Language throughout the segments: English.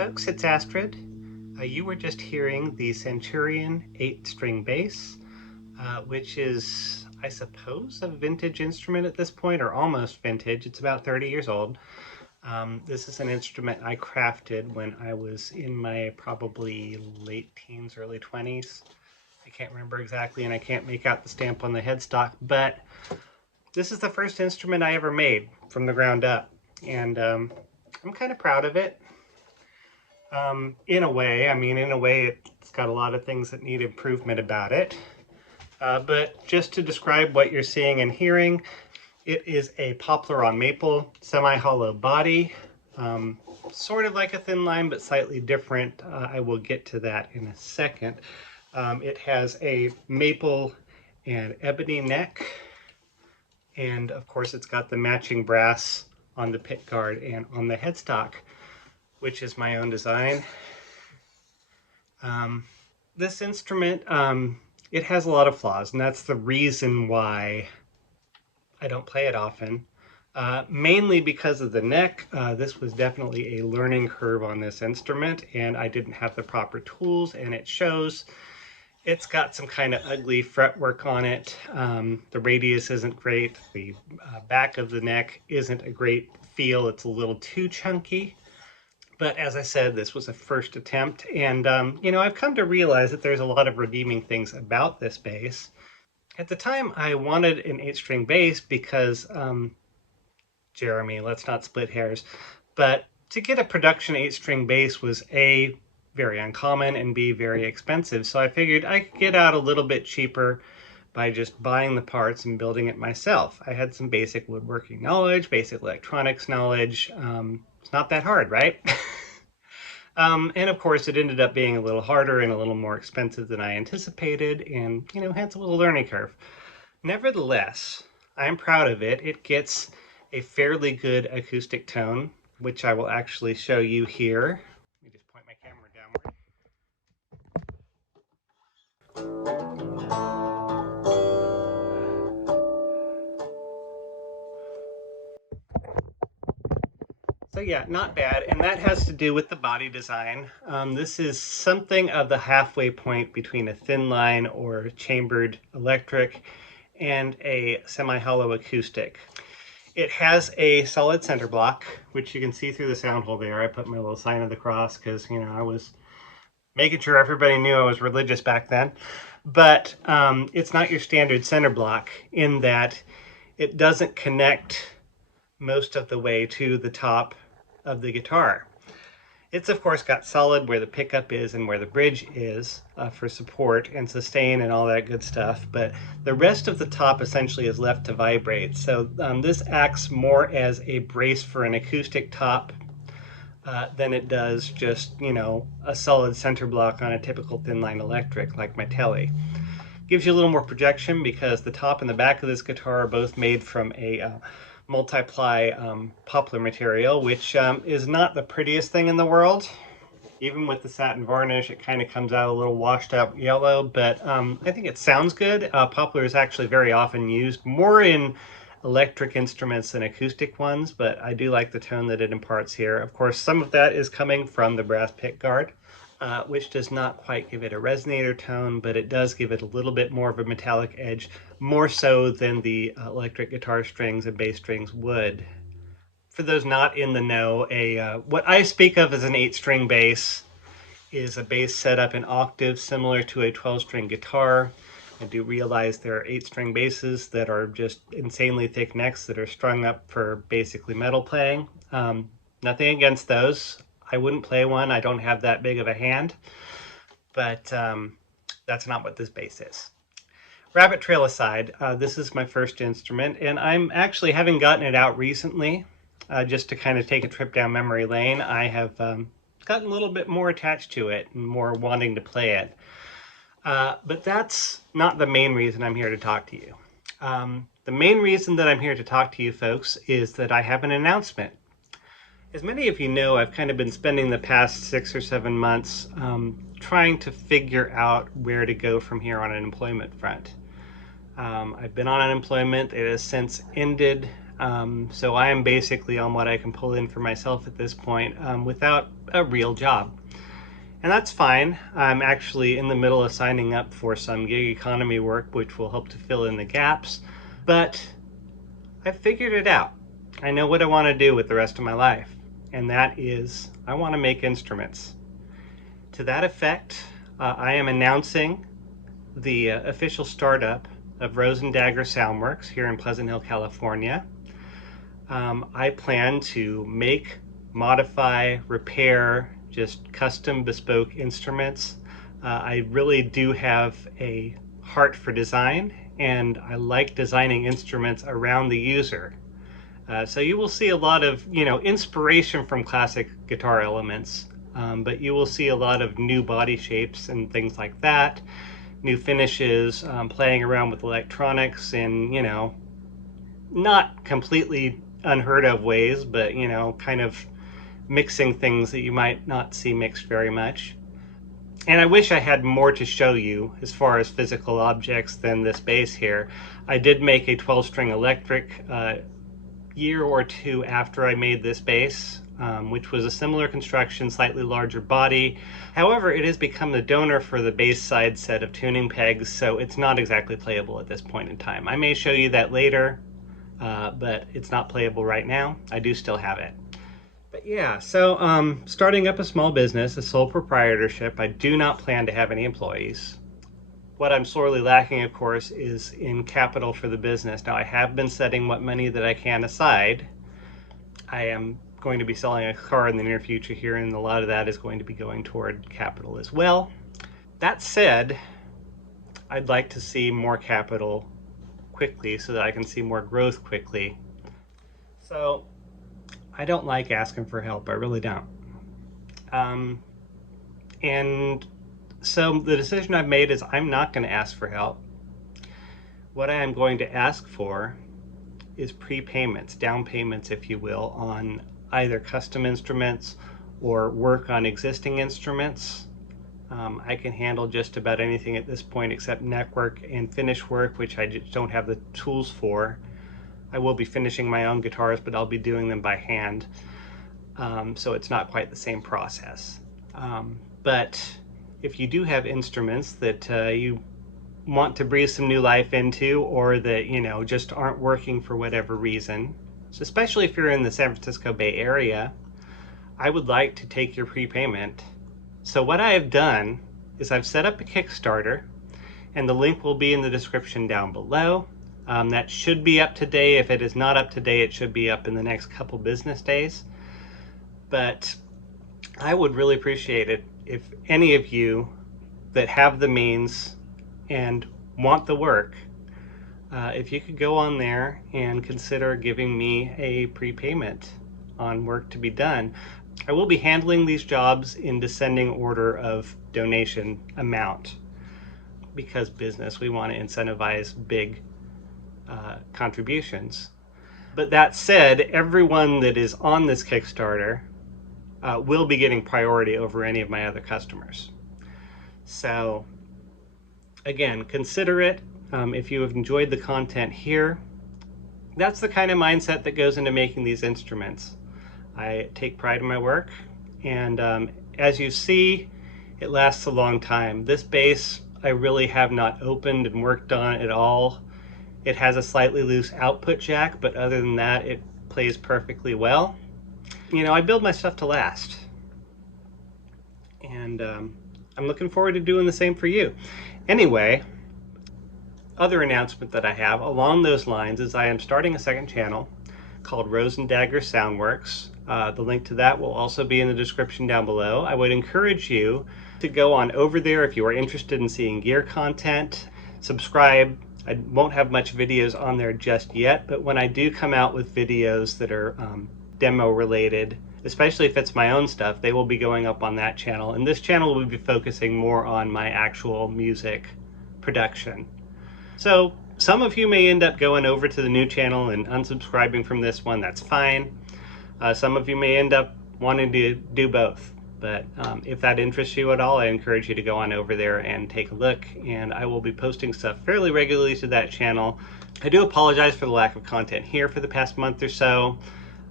folks, it's Astrid. You were just hearing the Centurion 8-string bass, which is, I suppose, a vintage instrument at this point, or almost vintage. It's about 30 years old. This is an instrument I crafted when I was in my probably late teens, early 20s. I can't remember exactly, and I can't make out the stamp on the headstock, but this is the first instrument I ever made from the ground up, and I'm kind of proud of it. In a way, it's got a lot of things that need improvement about it. But just to describe what you're seeing and hearing, it is a poplar on maple, semi-hollow body, sort of like a thin line, but slightly different. I will get to that in a second. It has a maple and ebony neck, and of course it's got the matching brass on the pick guard and on the headstock, which is my own design. This instrument, it has a lot of flaws, and that's the reason why I don't play it often. Mainly because of the neck. This was definitely a learning curve on this instrument, and I didn't have the proper tools, and it shows. It's got some kind of ugly fretwork on it. The radius isn't great. The back of the neck isn't a great feel. It's a little too chunky. But as I said, this was a first attempt, and I've come to realize that there's a lot of redeeming things about this bass. At the time, I wanted an 8-string bass because, Jeremy, let's not split hairs, but to get a production 8-string bass was A, very uncommon, and B, very expensive. So I figured I could get out a little bit cheaper by just buying the parts and building it myself. I had some basic woodworking knowledge, basic electronics knowledge. It's not that hard, right? And of course, it ended up being a little harder and a little more expensive than I anticipated, and, had a little learning curve. Nevertheless, I'm proud of it. It gets a fairly good acoustic tone, which I will actually show you here. Let me just point my camera downward. So yeah, not bad, and that has to do with the body design. This is something of the halfway point between a thin line or chambered electric and a semi-hollow acoustic. It has a solid center block, which you can see through the sound hole there. I put my little sign of the cross because, I was making sure everybody knew I was religious back then. But it's not your standard center block in that it doesn't connect most of the way to the top of the guitar. It's of course got solid where the pickup is and where the bridge is for support and sustain and all that good stuff, but the rest of the top essentially is left to vibrate. So this acts more as a brace for an acoustic top than it does just, a solid center block on a typical thin line electric like my Tele. Gives you a little more projection because the top and the back of this guitar are both made from a multi-ply poplar material, which is not the prettiest thing in the world. Even with the satin varnish, it kind of comes out a little washed out yellow, but I think it sounds good. Poplar is actually very often used more in electric instruments than acoustic ones, but I do like the tone that it imparts here. Of course, some of that is coming from the brass pick guard, which does not quite give it a resonator tone, but it does give it a little bit more of a metallic edge, more so than the electric guitar strings and bass strings would. For those not in the know, what I speak of as an 8-string bass is a bass set up in octaves similar to a 12-string guitar. I do realize there are 8-string basses that are just insanely thick necks that are strung up for basically metal playing. Nothing against those. I wouldn't play one. I don't have that big of a hand, but that's not what this bass is. Rabbit trail aside, this is my first instrument, and I'm actually, having gotten it out recently, just to kind of take a trip down memory lane, I have gotten a little bit more attached to it and more wanting to play it. But that's not the main reason I'm here to talk to you. The main reason that I'm here to talk to you folks is that I have an announcement. As many of you know, I've kind of been spending the past 6 or 7 months trying to figure out where to go from here on an employment front. I've been on unemployment. It has since ended. So I am basically on what I can pull in for myself at this point without a real job. And that's fine. I'm actually in the middle of signing up for some gig economy work, which will help to fill in the gaps. But I've figured it out. I know what I want to do with the rest of my life, and that is I want to make instruments. To that effect, I am announcing the official startup of Rose Dagger Soundworks here in Pleasant Hill, California. I plan to make, modify, repair, just custom bespoke instruments. I really do have a heart for design, and I like designing instruments around the user. So you will see a lot of, inspiration from classic guitar elements, but you will see a lot of new body shapes and things like that, new finishes, playing around with electronics in, not completely unheard of ways, but, kind of mixing things that you might not see mixed very much. And I wish I had more to show you as far as physical objects than this bass here. I did make a 12-string electric year or two after I made this bass, which was a similar construction, slightly larger body. However, it has become the donor for the bass side set of tuning pegs, so it's not exactly playable at this point in time. I may show you that later, but it's not playable right now. I do still have it. But yeah, so starting up a small business, a sole proprietorship, I do not plan to have any employees. What I'm sorely lacking, of course, is in capital for the business. Now, I have been setting what money that I can aside. I am going to be selling a car in the near future here, and a lot of that is going to be going toward capital as well. That said, I'd like to see more capital quickly so that I can see more growth quickly. So I don't like asking for help. I really don't. And so the decision I've made is I'm not going to ask for help. What I am going to ask for is prepayments, down payments, if you will, on either custom instruments or work on existing instruments. I can handle just about anything at this point except neck work and finish work, which I just don't have the tools for. I will be finishing my own guitars, but I'll be doing them by hand. So it's not quite the same process. But if you do have instruments that you want to breathe some new life into, or that, just aren't working for whatever reason, so especially if you're in the San Francisco Bay Area, I would like to take your prepayment. So what I have done is I've set up a Kickstarter, and the link will be in the description down below. That should be up today. If it is not up today, it should be up in the next couple business days. But I would really appreciate it if any of you that have the means and want the work, if you could go on there and consider giving me a prepayment on work to be done. I will be handling these jobs in descending order of donation amount, because business, we want to incentivize big contributions. But that said, everyone that is on this Kickstarter will be getting priority over any of my other customers. So again, consider it. If you have enjoyed the content here, that's the kind of mindset that goes into making these instruments. I take pride in my work, and as you see, it lasts a long time. This bass I really have not opened and worked on at all. It has a slightly loose output jack, but other than that, it plays perfectly well. I build my stuff to last. And I'm looking forward to doing the same for you. Anyway, other announcement that I have along those lines is I am starting a second channel called Rose Dagger Soundworks. The link to that will also be in the description down below. I would encourage you to go on over there if you are interested in seeing gear content. Subscribe. I won't have much videos on there just yet, but when I do come out with videos that are demo related, especially if it's my own stuff, they will be going up on that channel. And this channel will be focusing more on my actual music production. So some of you may end up going over to the new channel and unsubscribing from this one. That's fine. Some of you may end up wanting to do both. But if that interests you at all, I encourage you to go on over there and take a look. And I will be posting stuff fairly regularly to that channel I do apologize for the lack of content here for the past month or so.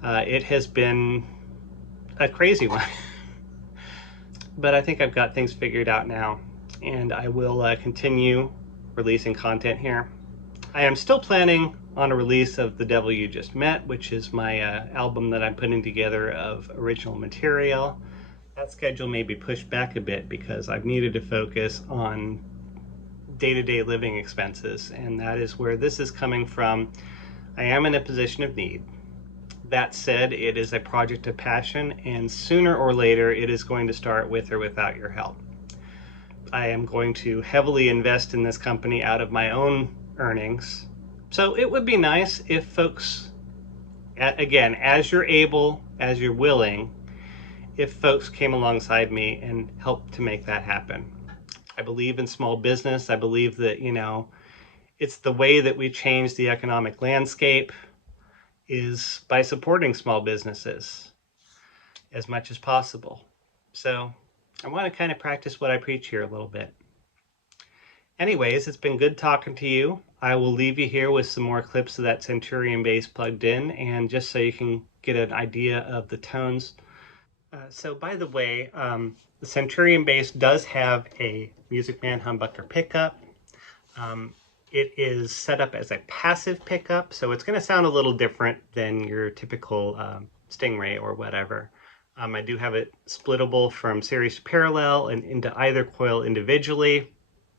It has been a crazy one. But I think I've got things figured out now, and I will continue releasing content here. I am still planning on a release of The Devil You Just Met, which is my album that I'm putting together of original material. That schedule may be pushed back a bit because I've needed to focus on day-to-day living expenses, and that is where this is coming from. I am in a position of need. That said, it is a project of passion, and sooner or later it is going to start with or without your help. I am going to heavily invest in this company out of my own earnings. So it would be nice if folks, again, as you're able, as you're willing, if folks came alongside me and helped to make that happen. I believe in small business. I believe that, it's the way that we change the economic landscape is by supporting small businesses as much as possible. So I want to kind of practice what I preach here a little bit. Anyways, it's been good talking to you. I will leave you here with some more clips of that Centurion bass plugged in, and just so you can get an idea of the tones. So by the way, the Centurion bass does have a Music Man humbucker pickup. It is set up as a passive pickup, so it's going to sound a little different than your typical Stingray or whatever. I do have it splittable from series to parallel and into either coil individually.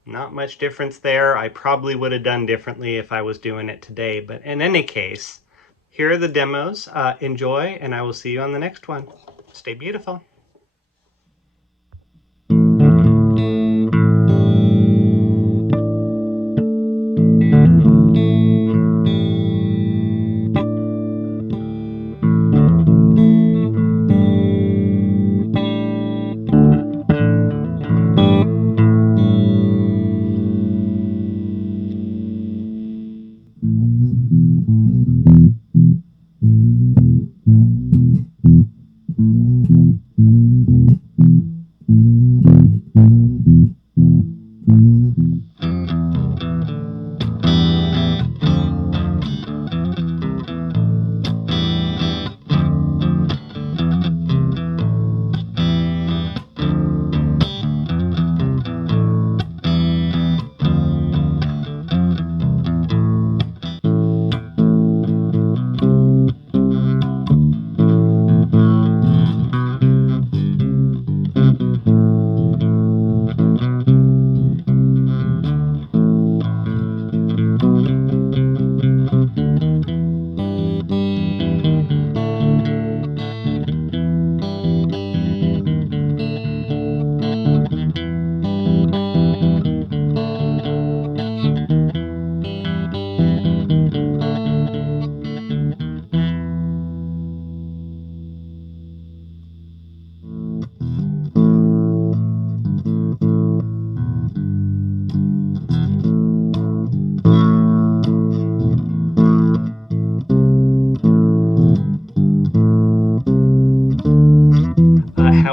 Not much difference there. I probably would have done differently if I was doing it today, but in any case, here are the demos. Enjoy, and I will see you on the next one. Stay beautiful.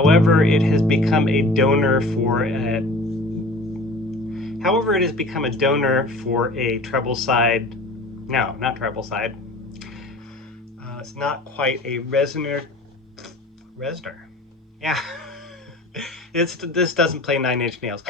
However, it has become a donor for a treble side. No, not treble side. It's not quite a resonator. Yeah. This doesn't play Nine Inch Nails.